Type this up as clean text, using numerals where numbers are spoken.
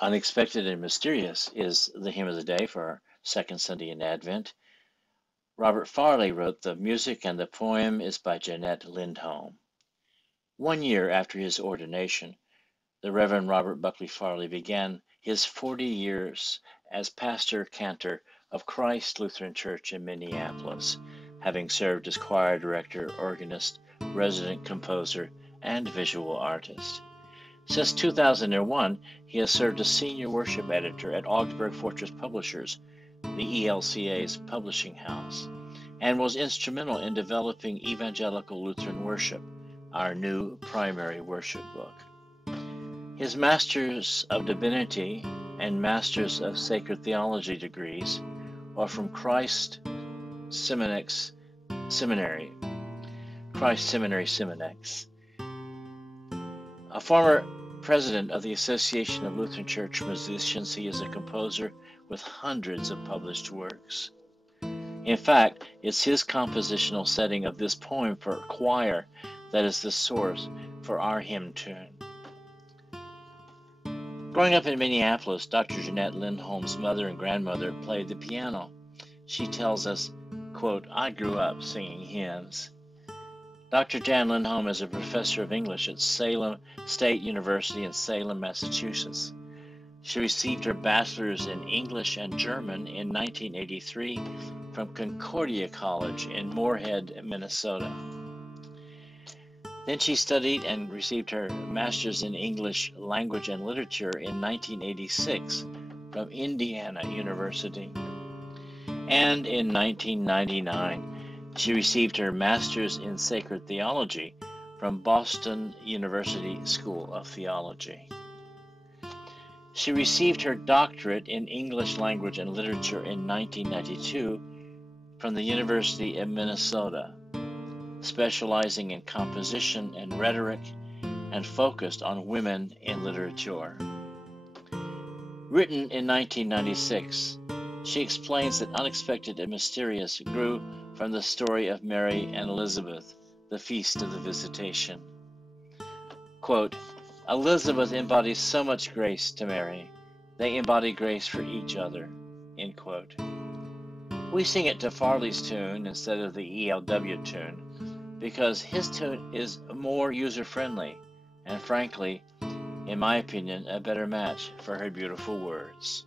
Unexpected and Mysterious is the hymn of the day for our second Sunday in Advent. Robert Farley wrote the music, and the poem is by Jeanette Lindholm. 1 year after his ordination, the Reverend Robert Buckley Farley began his 40 years as pastor cantor of Christ Lutheran Church in Minneapolis, having served as choir director, organist, resident composer, and visual artist. Since 2001, he has served as senior worship editor at Augsburg Fortress Publishers, the ELCA's publishing house, and was instrumental in developing Evangelical Lutheran Worship, our new primary worship book. His Masters of Divinity and Masters of Sacred Theology degrees are from Christ Seminary, Seminex. A former president of the Association of Lutheran Church Musicians, he is a composer with hundreds of published works. In fact, it's his compositional setting of this poem for choir that is the source for our hymn tune. Growing up in Minneapolis, Dr. Jeanette Lindholm's mother and grandmother played the piano. She tells us, quote, "I grew up singing hymns." Dr. Jan Lindholm is a professor of English at Salem State University in Salem, Massachusetts. She received her bachelor's in English and German in 1983 from Concordia College in Moorhead, Minnesota. Then she studied and received her master's in English language and literature in 1986 from Indiana University. And in 1999, she received her master's in sacred theology from Boston University School of Theology. She received her doctorate in English language and literature in 1992 from the University of Minnesota, specializing in composition and rhetoric and focused on women in literature. Written in 1996, she explains that Unexpected and Mysterious grew from the story of Mary and Elizabeth, the Feast of the Visitation. Quote, "Elizabeth embodies so much grace to Mary. They embody grace for each other." End quote. We sing it to Farley's tune instead of the ELW tune because his tune is more user-friendly and, frankly, in my opinion, a better match for her beautiful words.